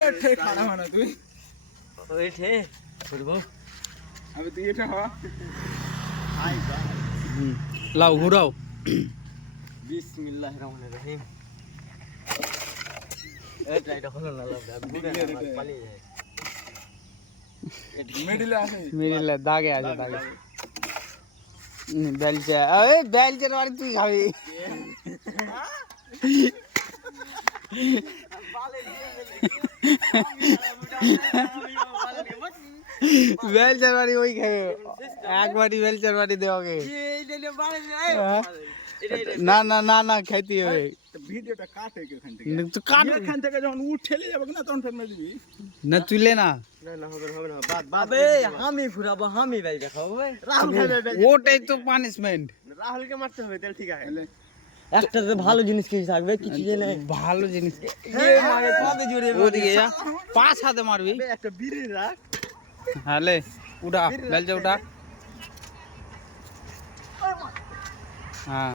ठे खाना होना तू ওই ঠে বলবো अबे तू ये ठे हो হাই ভাই লাও ঘুরাও বিসমিল্লাহির রহমানির রহিম এটা হলো না লাভ বুড়া পালিয়ে যায় मिडिल आसे মিডিলে দাগে আছে দাগে বেলচে এই বেলচের বাড়ি তুই খাবি বেলচের বাড়ি ওই খাবে এক বাটি বেলচের বাড়ি দেওয়াকে না না না না খাইতে হবে तो वीडियो टा काटे के खंते तू काट खंते के जन उठेले जाबे ना तन फिर में दिबी না তুইলে না না না হবে না বাদ বাদ আবে আমি ফুরাবো আমি বেল দেখাবো ভাই রাহুল খাবে ওটাই তো পানিশমেন্ট রাহুলকে মারতে হবে তাহলে ঠিক আছে ले একটা তো ভালো জিনিস কিছু থাকবে কিছু যে নাই ভালো জিনিস মারে কবে জুড়ে ওদিকে যা পাঁচ হাতে মারবি একটা বিড়ি রাখ হ্যাঁ লে উঠা বেলচে উঠা হ্যাঁ